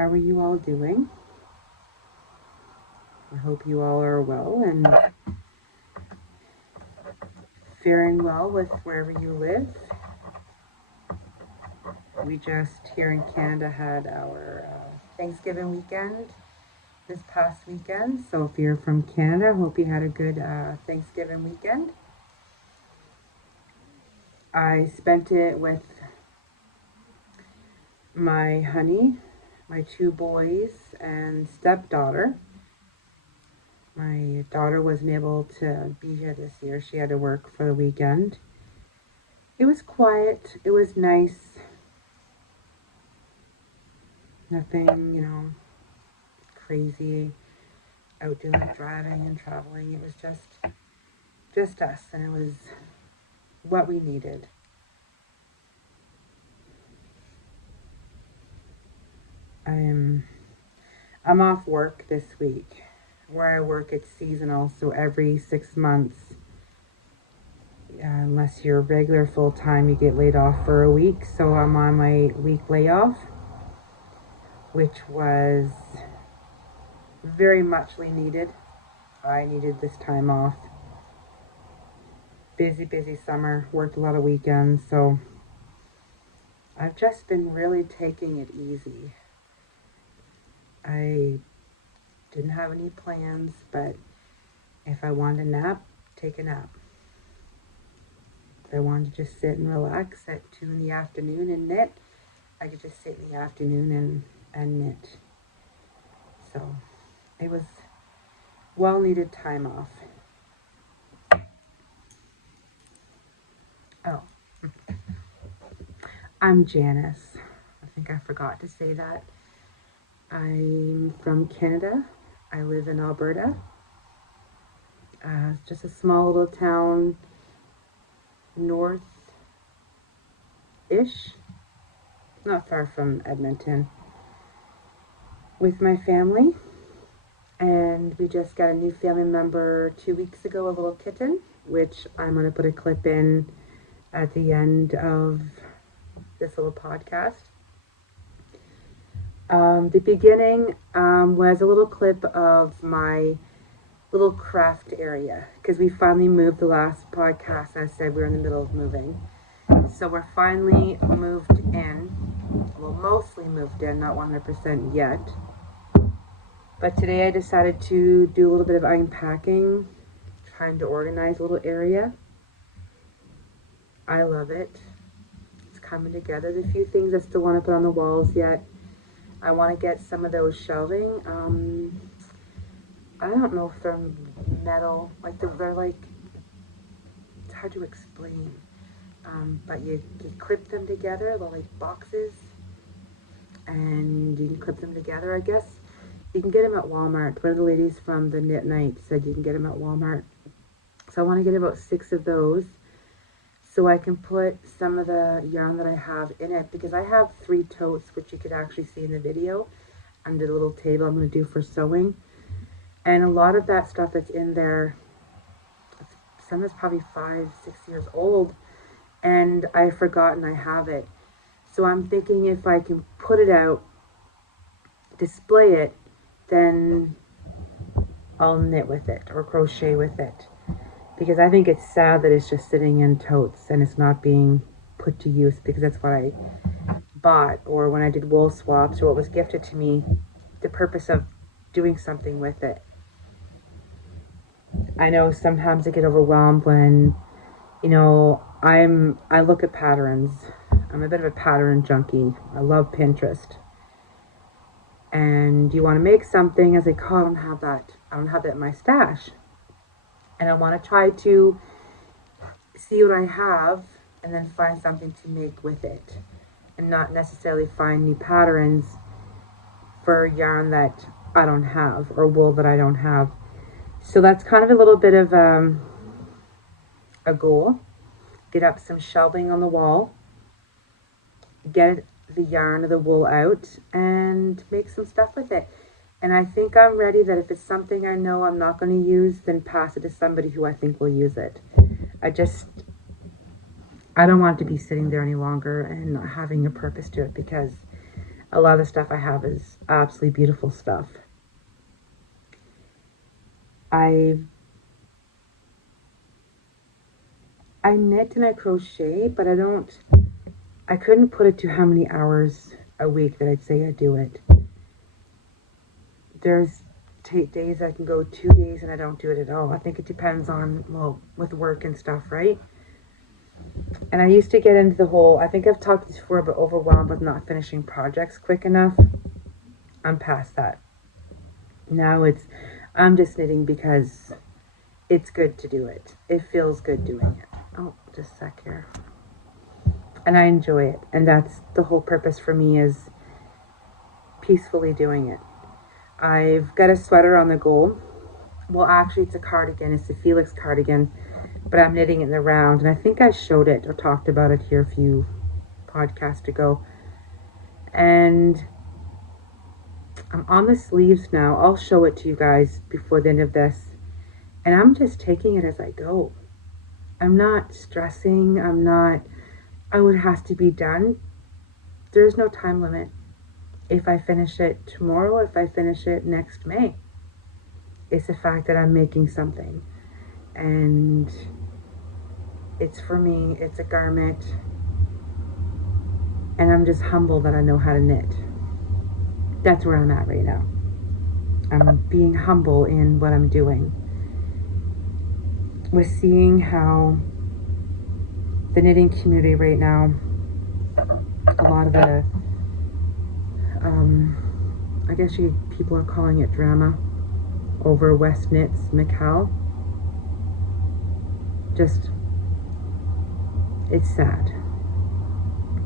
How are you all doing? I hope you all are well and faring well with wherever you live. We just here in Canada had our Thanksgiving weekend this past weekend. So if you're from Canada, hope you had a good Thanksgiving weekend. I spent it with my honey, my 2 boys, and stepdaughter. My daughter wasn't able to be here this year. She had to work for the weekend. It was quiet. It was nice. Nothing, crazy out doing driving and traveling. It was just us, and it was what we needed. I'm off work this week. Where I work, it's seasonal, so every 6 months, unless you're regular full-time, you get laid off for a week. So I'm on my week layoff, which was very muchly needed. I needed this time off. Busy summer, worked a lot of weekends, so I've just been really taking it easy. I didn't have any plans, but if I wanted a nap, take a nap. If I wanted to just sit and relax at 2 in the afternoon and knit, I could just sit in the afternoon and knit. So it was well-needed time off. Oh, I'm Janice. I think I forgot to say that. I'm from Canada. I live in Alberta. It's just a small little town, north-ish, not far from Edmonton, with my family. And we just got a new family member 2 weeks ago, a little kitten, which I'm going to put a clip in at the end of this little podcast. The beginning was a little clip of my little craft area, because we finally moved. The last podcast I said we were in the middle of moving. So we're finally moved in. Well, mostly moved in, not 100% yet. But today I decided to do a little bit of unpacking, trying to organize a little area. I love it. It's coming together. There's a few things I still want to put on the walls yet. I want to get some of those shelving. I don't know if they're metal, they're like, it's hard to explain. But you clip them together, they're like boxes, and you can clip them together. I guess you can get them at Walmart. One of the ladies from the Knit Night said you can get them at Walmart. So I want to get about 6 of those, so I can put some of the yarn that I have in it, because I have 3 totes, which you could actually see in the video under the little table I'm going to do for sewing. And a lot of that stuff that's in there, some is probably 5-6 years old, and I've forgotten I have it. So I'm thinking if I can put it out, display it, then I'll knit with it or crochet with it. Because I think it's sad that it's just sitting in totes and it's not being put to use, because that's what I bought, or when I did wool swaps, or what was gifted to me, the purpose of doing something with it. I know sometimes I get overwhelmed when, I look at patterns. I'm a bit of a pattern junkie. I love Pinterest. And you want to make something, as I call, I don't have that in my stash. And I want to try to see what I have and then find something to make with it, and not necessarily find new patterns for yarn that I don't have, or wool that I don't have. So that's kind of a little bit of a goal. Get up some shelving on the wall, get the yarn or the wool out, and make some stuff with it. And I think I'm ready that if it's something I know I'm not going to use, then pass it to somebody who I think will use it. I don't want it to be sitting there any longer and not having a purpose to it, because A lot of the stuff I have is absolutely beautiful stuff. I knit and I crochet, but I couldn't put it to how many hours a week that I'd say I do it. There's days I can go 2 days and I don't do it at all. I think it depends on, well, with work and stuff, right? And I used to get into the whole, I think I've talked before about overwhelmed with not finishing projects quick enough. I'm past that. Now I'm just knitting because it's good to do it. It feels good doing it. Oh, just a sec here. And I enjoy it. And that's the whole purpose for me, is peacefully doing it. I've got a sweater on the go. Well, actually, it's a cardigan. It's a Felix cardigan. But I'm knitting it in the round. And I think I showed it or talked about it here a few podcasts ago. And I'm on the sleeves now. I'll show it to you guys before the end of this. And I'm just taking it as I go. I'm not stressing. Oh, it has to be done. There's no time limit. If I finish it tomorrow, if I finish it next May. It's the fact that I'm making something. And it's for me. It's a garment. And I'm just humble that I know how to knit. That's where I'm at right now. I'm being humble in what I'm doing. With seeing how the knitting community right now, a lot of the, I guess people are calling it drama over West Knits McHale. Just, it's sad.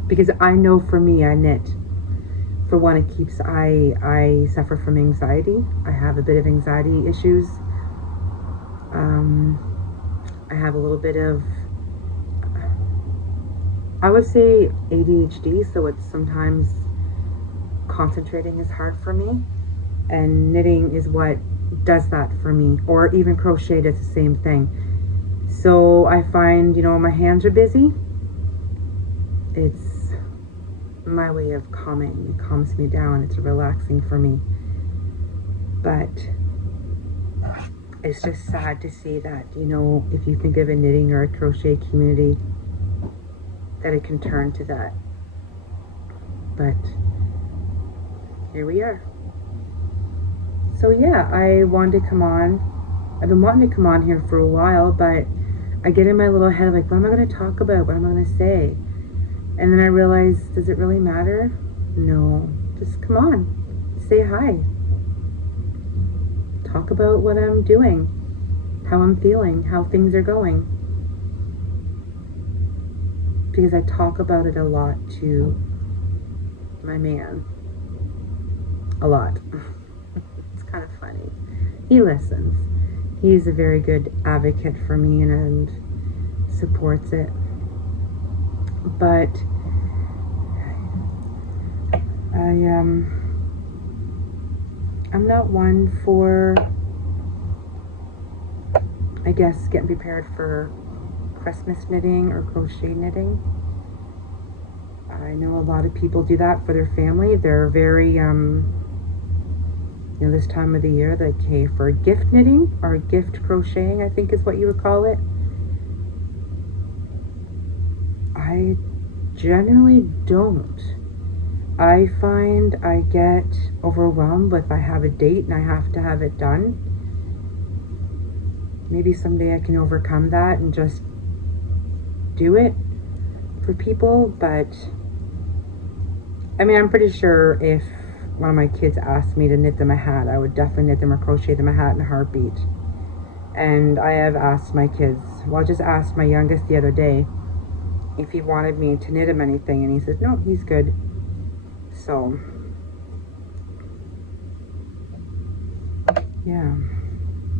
Because I know for me, I knit. For one, it keeps, I suffer from anxiety. I have a bit of anxiety issues. I have a little bit of, I would say ADHD, so it's sometimes concentrating is hard for me. And knitting is what does that for me. Or even crochet does the same thing. So I find, my hands are busy. It's my way of calming. It calms me down. It's relaxing for me. But it's just sad to see that, if you think of a knitting or a crochet community, that it can turn to that. But here we are. So yeah, I wanted to come on. I've been wanting to come on here for a while, but I get in my little head like, what am I going to talk about? What am I going to say? And then I realize, does it really matter? No. Just come on. Say hi. Talk about what I'm doing, how I'm feeling, how things are going. Because I talk about it a lot to my man. A lot. It's kind of funny. He listens. He's a very good advocate for me and supports it. But I'm not one for, I guess, getting prepared for Christmas knitting or crochet knitting. I know a lot of people do that for their family. They're very, this time of the year, like, hey, for gift knitting or gift crocheting, I think is what you would call it. I generally don't. I find I get overwhelmed if I have a date and I have to have it done. Maybe someday I can overcome that and just do it for people, but I'm pretty sure if one of my kids asked me to knit them a hat, I would definitely knit them or crochet them a hat in a heartbeat. And I have asked my kids, I just asked my youngest the other day if he wanted me to knit him anything, and he said, no, he's good. So, yeah.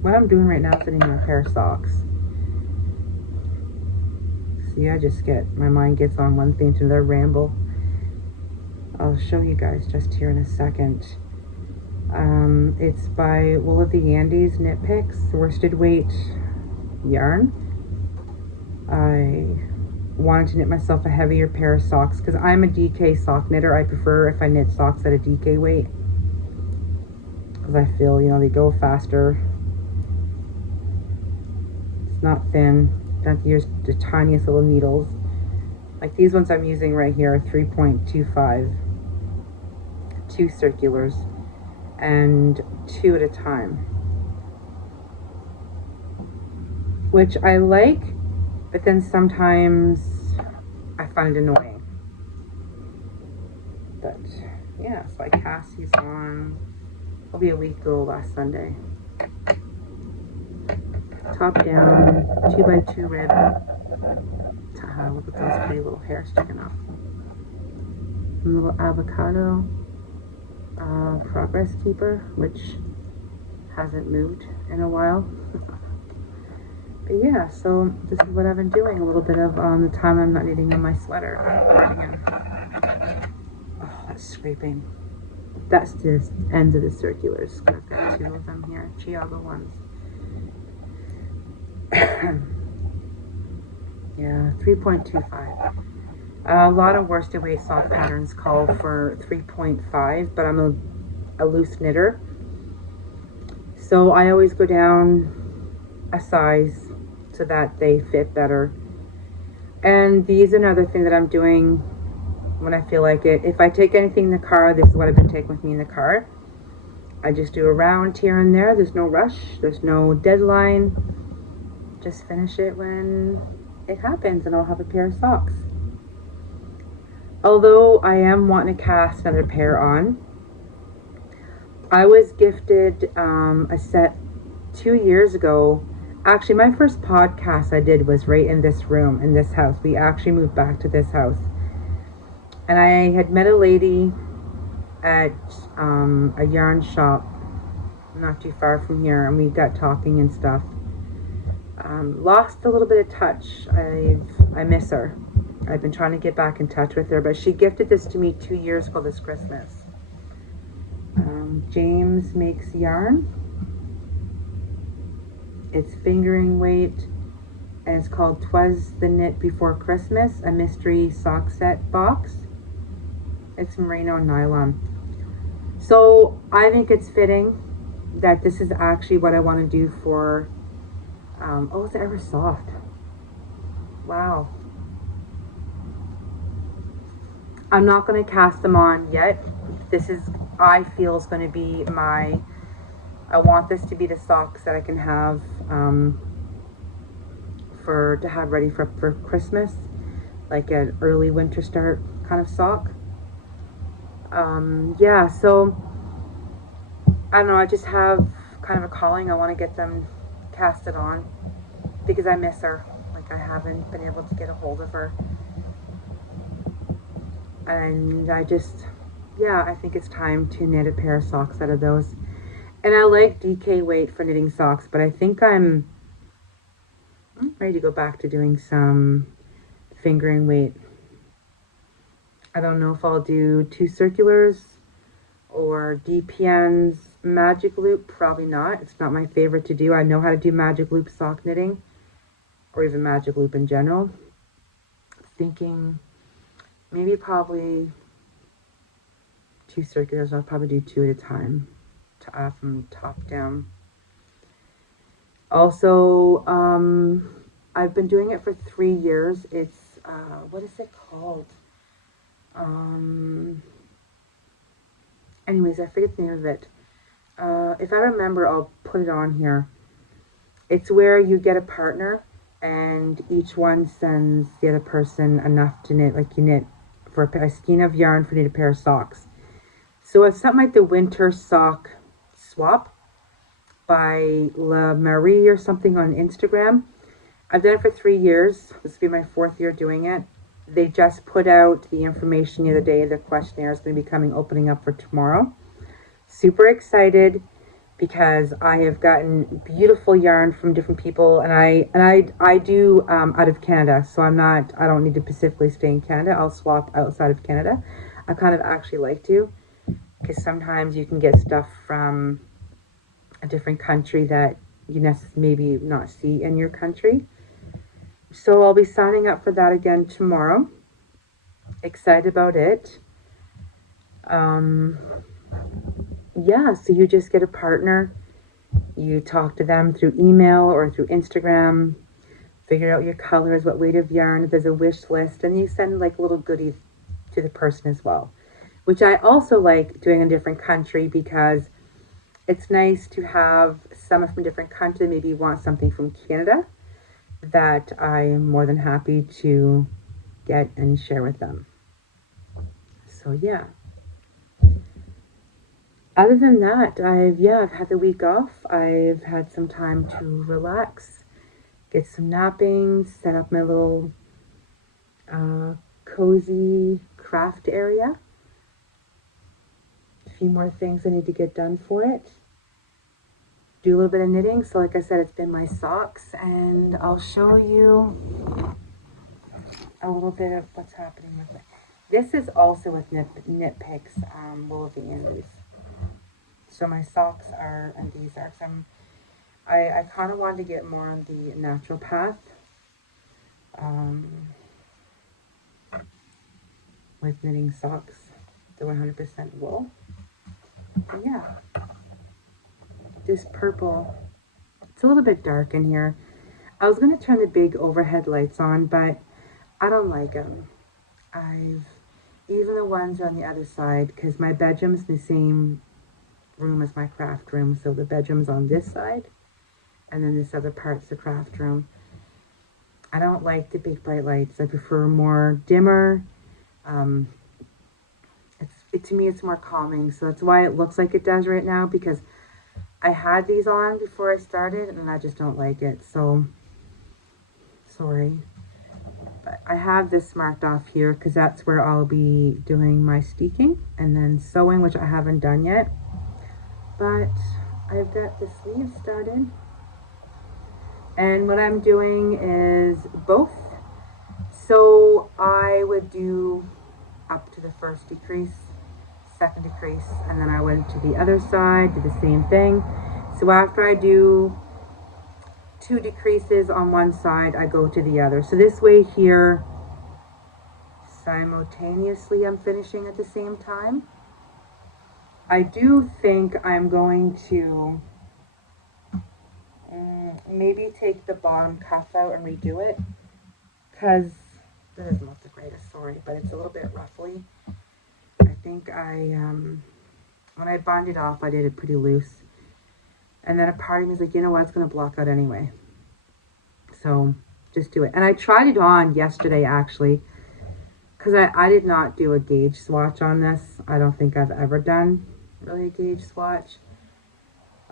What I'm doing right now is knitting a pair of socks. See, my mind gets on one thing to another ramble. I'll show you guys just here in a second. It's by Wool of the Andes Knit Picks, worsted weight yarn. I wanted to knit myself a heavier pair of socks, because I'm a DK sock knitter. I prefer if I knit socks at a DK weight, because I feel, you know, they go faster. It's not thin. Don't have to use the tiniest little needles. Like these ones I'm using right here are 3.25, 2 circulars and 2 at a time, which I like, but then sometimes I find it annoying. But yeah, so I cast these on, it'll be a week ago last Sunday. Top down, 2x2 rib. Look at those pretty little hairs sticking up. A little avocado progress keeper, which hasn't moved in a while. But yeah, so this is what I've been doing. A little bit of the time I'm not knitting on my sweater. Oh, that's scraping. That's the end of the circulars. I've got 2 of them here, Chiago ones. Yeah, 3.25. A lot of worsted weight sock patterns call for 3.5, but I'm a loose knitter, so I always go down a size so that they fit better. And these are another thing that I'm doing when I feel like it. If I take anything in the car, this is what I've been taking with me in the car. I just do a round here and there. There's no rush, there's no deadline. Just finish it when it happens, and I'll have a pair of socks. Although I am wanting to cast another pair on. I was gifted a set 2 years ago. Actually, my first podcast I did was right in this room, in this house. We actually moved back to this house. And I had met a lady at a yarn shop not too far from here, and we got talking and stuff. Lost a little bit of touch. I miss her. I've been trying to get back in touch with her, but she gifted this to me 2 years ago this Christmas. James Makes Yarn. It's fingering weight, and it's called 'Twas the Knit Before Christmas, a mystery sock set box. It's merino nylon. So I think it's fitting that this is actually what I want to do for, oh, it's ever soft. Wow. I'm not going to cast them on yet. This is, I feel, is going to be my, I want this to be the socks that I can have to have ready for Christmas, like an early winter start kind of sock. Yeah, so I don't know, I just have kind of a calling. I want to get them casted on because I miss her. Like, I haven't been able to get a hold of her. And I just, yeah, I think it's time to knit a pair of socks out of those. And I like DK weight for knitting socks, but I think I'm ready to go back to doing some fingering weight. I don't know if I'll do 2 circulars or DPN's magic loop. Probably not. It's not my favorite to do. I know how to do magic loop sock knitting, or even magic loop in general. Thinking maybe probably 2 circulars. I'll probably do 2 at a time from top down. Also, I've been doing it for 3 years. It's what is it called? Anyways, I forget the name of it. If I remember, I'll put it on here. It's where you get a partner and each one sends the other person enough to knit, like you knit for a skein of yarn for knit a pair of socks. So it's something like the Winter Sock Swap by La Marie or something on Instagram. I've done it for 3 years. This will be my 4th year doing it. They just put out the information the other day. The questionnaire is going to be opening up for tomorrow. Super excited because I have gotten beautiful yarn from different people, and I do out of Canada, so I don't need to specifically stay in Canada. I'll swap outside of Canada. I kind of actually like to, because sometimes you can get stuff from a different country that you maybe not see in your country. So I'll be signing up for that again tomorrow. Excited about it. Yeah, so you just get a partner. You talk to them through email or through Instagram, figure out your colors, what weight of yarn, if there's a wish list, and you send like little goodies to the person as well, which I also like doing in a different country because it's nice to have someone from a different country, maybe you want something from Canada, that I am more than happy to get and share with them. So yeah. Other than that, I've had the week off. I've had some time to relax, get some napping, set up my little cozy craft area. A few more things I need to get done for it. Do a little bit of knitting. So like I said, it's been my socks, and I'll show you a little bit of what's happening with it. This is also with Knit Picks Wolverines. So my socks are, and these are some, I kind of wanted to get more on the natural path with knitting socks, the 100% wool. And yeah, this purple, it's a little bit dark in here. I was going to turn the big overhead lights on, but I don't like them. Even the ones on the other side, because my bedroom's in the same room as my craft room, so the bedroom's on this side and then this other part's the craft room. I don't like the big bright lights. I prefer more dimmer. To me it's more calming, so that's why it looks like it does right now, because I had these on before I started and I just don't like it, so sorry. But I have this marked off here because that's where I'll be doing my steeking and then sewing, which I haven't done yet. But I've got the sleeves started, and what I'm doing is both. So I would do up to the first decrease, second decrease, and then I went to the other side, do the same thing. So after I do 2 decreases on one side, I go to the other. So this way here, simultaneously I'm finishing at the same time. I do think I'm going to maybe take the bottom cuff out and redo it, because that doesn't look the greatest, sorry, but it's a little bit ruffly. I think when I bonded it off, I did it pretty loose. And then a part of me was like, you know what, it's going to block out anyway. So just do it. And I tried it on yesterday, actually, because I did not do a gauge swatch on this. I don't think I've ever done really a gauge swatch.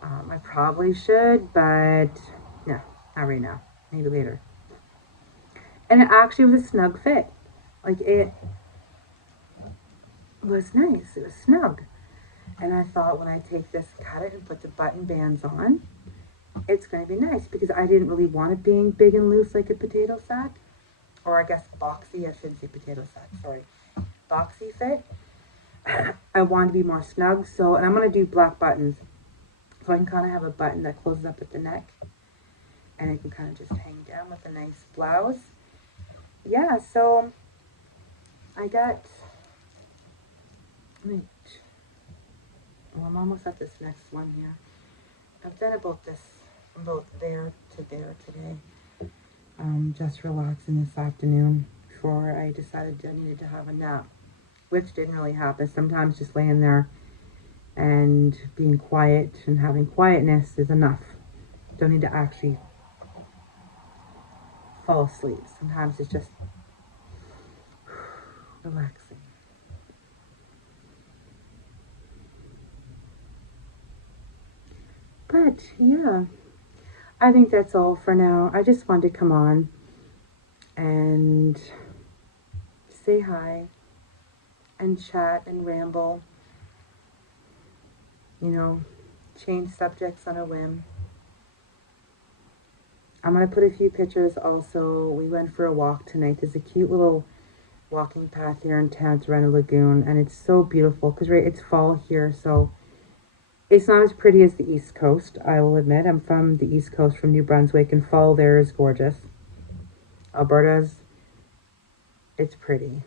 I probably should, but no, not right now. Maybe later. And it actually was a snug fit. Like, it was nice. It was snug. And I thought when I take this, cut it, and put the button bands on, it's going to be nice, because I didn't really want it being big and loose like a potato sack. Or I guess boxy. I shouldn't say potato sack, sorry. Boxy fit. I want to be more snug, so, and I'm going to do black buttons, so I can kind of have a button that closes up at the neck, and it can kind of just hang down with a nice blouse. Yeah, so I got, well, I'm almost at this next one here. I've done about there to there today. Just relaxing this afternoon before I decided I needed to have a nap, which didn't really happen. Sometimes just laying there and being quiet and having quietness is enough. Don't need to actually fall asleep. Sometimes it's just relaxing. But yeah, I think that's all for now. I just wanted to come on and say hi and chat and ramble, you know, change subjects on a whim. I'm going to put a few pictures also. We went for a walk tonight. There's a cute little walking path here in town to run a lagoon, and it's so beautiful because it's fall here, so it's not as pretty as the East Coast, I will admit. I'm from the East Coast, from New Brunswick, and fall there is gorgeous. Alberta's, it's pretty,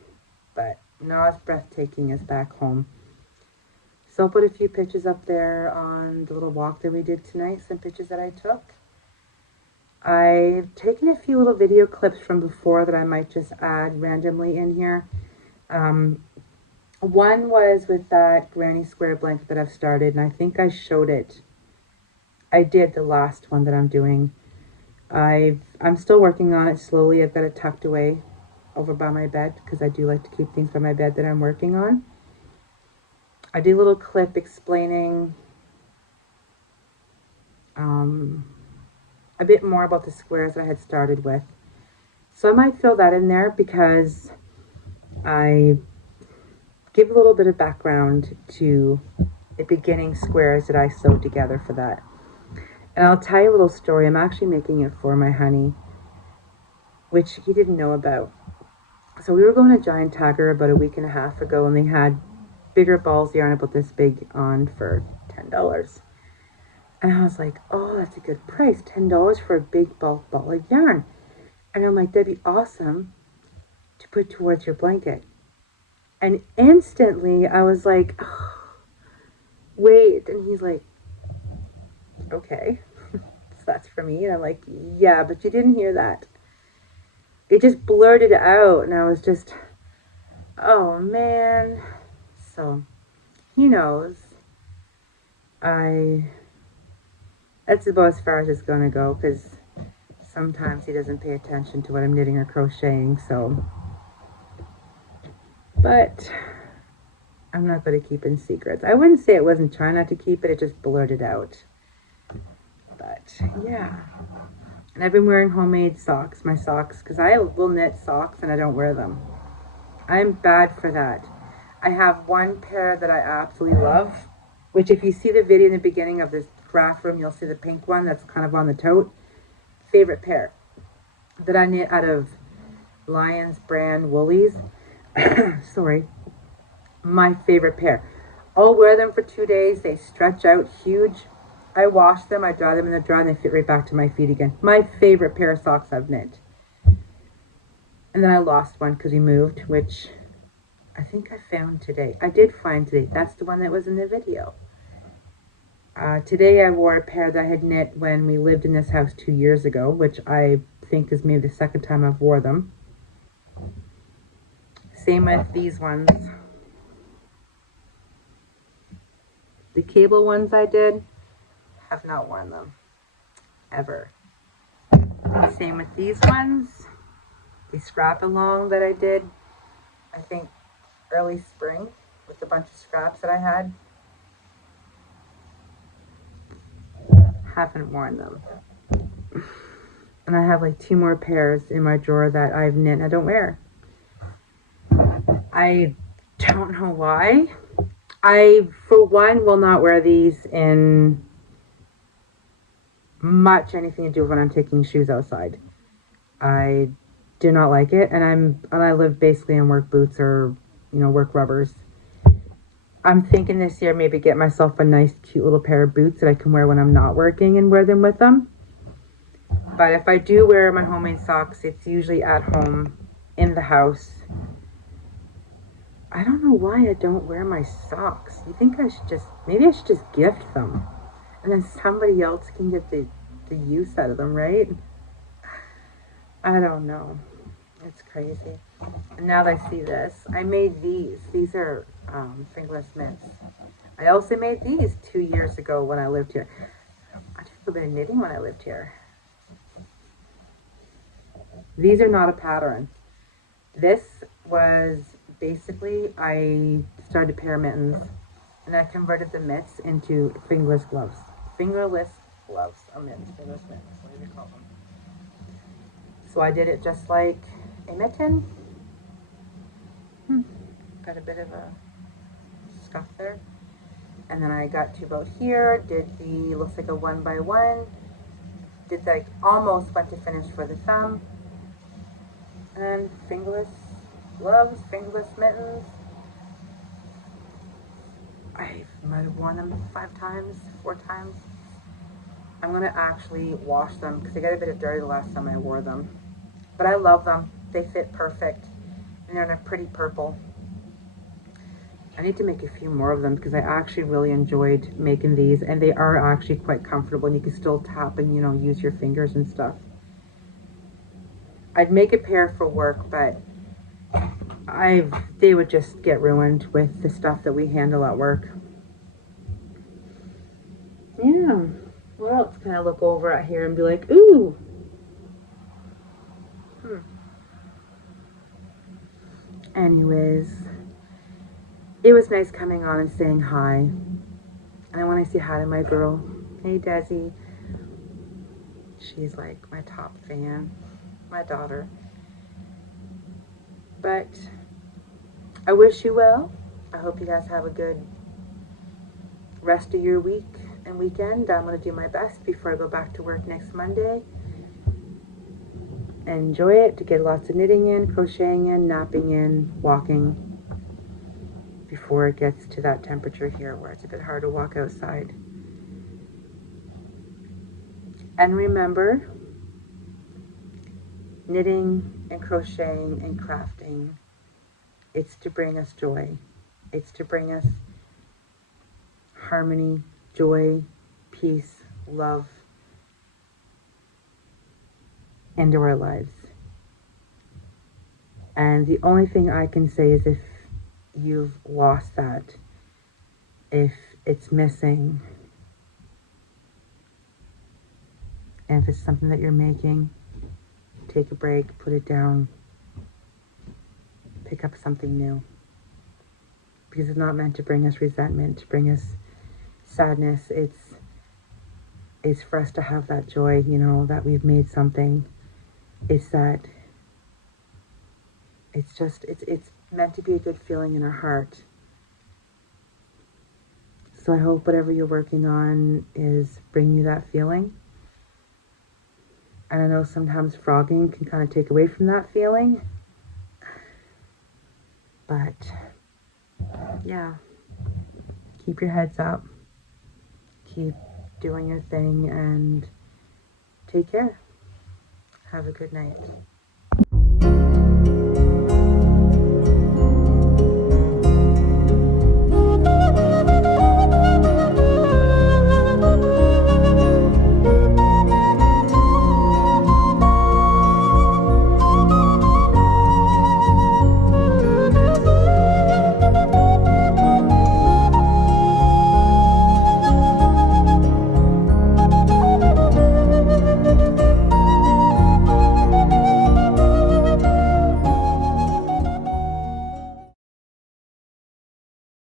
but not as breathtaking as back home. So I'll put a few pictures up there on the little walk that we did tonight, some pictures that I took. I've taken a few little video clips from before that I might just add randomly in here. One was with that granny square blanket that I've started, and I think I showed it. I did the last one that I'm doing. I'm still working on it slowly. I've got it tucked away over by my bed because I do like to keep things by my bed that I'm working on. I did a little clip explaining a bit more about the squares that I had started with. So I might fill that in there because I give a little bit of background to the beginning squares that I sewed together for that. And I'll tell you a little story. I'm actually making it for my honey, which he didn't know about. So we were going to Giant Tiger about a week and a half ago, and they had bigger balls of yarn about this big on for $10. And I was like, oh, that's a good price, $10 for a big bulk ball of yarn. And I'm like, that'd be awesome to put towards your blanket. And instantly I was like, oh, wait. And he's like, okay, so that's for me. And I'm like, yeah, but you didn't hear that. It just blurted out, and I was just, oh man. So he knows. That's about as far as it's gonna go, because sometimes he doesn't pay attention to what I'm knitting or crocheting, so. But I'm not going to keep in secrets. I wouldn't say it wasn't trying not to keep it, it just blurted out. But yeah. And I've been wearing homemade socks, my socks, because I will knit socks and I don't wear them. I'm bad for that. I have one pair that I absolutely love, which if you see the video in the beginning of this craft room, you'll see the pink one that's kind of on the tote. Favorite pair that I knit out of Lions brand woolies. Sorry. My favorite pair. I'll wear them for 2 days. They stretch out huge. I wash them, I dry them in the dryer, and they fit right back to my feet again. My favorite pair of socks I've knit. And then I lost one because we moved, which I think I found today. I did find today. That's the one that was in the video. Today I wore a pair that I had knit when we lived in this house 2 years ago, which I think is maybe the second time I've wore them. Same with these ones. The cable ones I did, have not worn them, ever. Same with these ones. The scrap along that I did, I think early spring, with a bunch of scraps that I had. Haven't worn them. And I have like 2 more pairs in my drawer that I've knit and I don't wear. I don't know why. I, for one, will not wear these in much anything to do when I'm taking shoes outside. I do not like it, and I live basically in work boots or, you know, work rubbers. I'm thinking this year maybe get myself a nice cute little pair of boots that I can wear when I'm not working and wear them with them. But if I do wear my homemade socks, it's usually at home in the house. I don't know why I don't wear my socks. You think I should just, maybe I should just gift them. And then somebody else can get the use out of them, right? I don't know. It's crazy. And now that I see this, I made these. These are fingerless mitts. I also made these 2 years ago when I lived here. I did a little bit of knitting when I lived here. These are not a pattern. This was basically, I started a pair of mittens and I converted the mitts into fingerless gloves. Fingerless gloves, or mittens, fingerless mittens, what do you call them? So I did it just like a mitten. Got a bit of a scuff there. And then I got to about here, did the, looks like a 1x1. Did like almost went to finish for the thumb. And fingerless gloves, fingerless mittens. I might have worn them 5 times, 4 times. I'm gonna actually wash them because they got a bit of dirty the last time I wore them. But I love them. They fit perfect. And they're in a pretty purple. I need to make a few more of them because I actually really enjoyed making these, and they are actually quite comfortable, and you can still tap and, you know, use your fingers and stuff. I'd make a pair for work, but they would just get ruined with the stuff that we handle at work. Yeah. What else can I look over at here and be like, ooh? Anyways, it was nice coming on and saying hi. And I want to say hi to my girl. Hey, Desi. She's like my top fan, my daughter. But I wish you well. I hope you guys have a good rest of your week and weekend. I'm going to do my best before I go back to work next Monday. Enjoy it, to get lots of knitting in, crocheting in, napping in, walking before it gets to that temperature here where it's a bit hard to walk outside. And remember, knitting and crocheting and crafting, it's to bring us joy. It's to bring us harmony, joy, peace, love into our lives. And the only thing I can say is if you've lost that, if it's missing, and if it's something that you're making, take a break, put it down, pick up something new. Because it's not meant to bring us resentment, to bring us sadness. It's for us to have that joy, you know, that we've made something. It's that it's meant to be a good feeling in our heart. So I hope whatever you're working on is bringing you that feeling. And I know sometimes frogging can kind of take away from that feeling. But yeah, keep your heads up. Keep doing your thing and take care. Have a good night.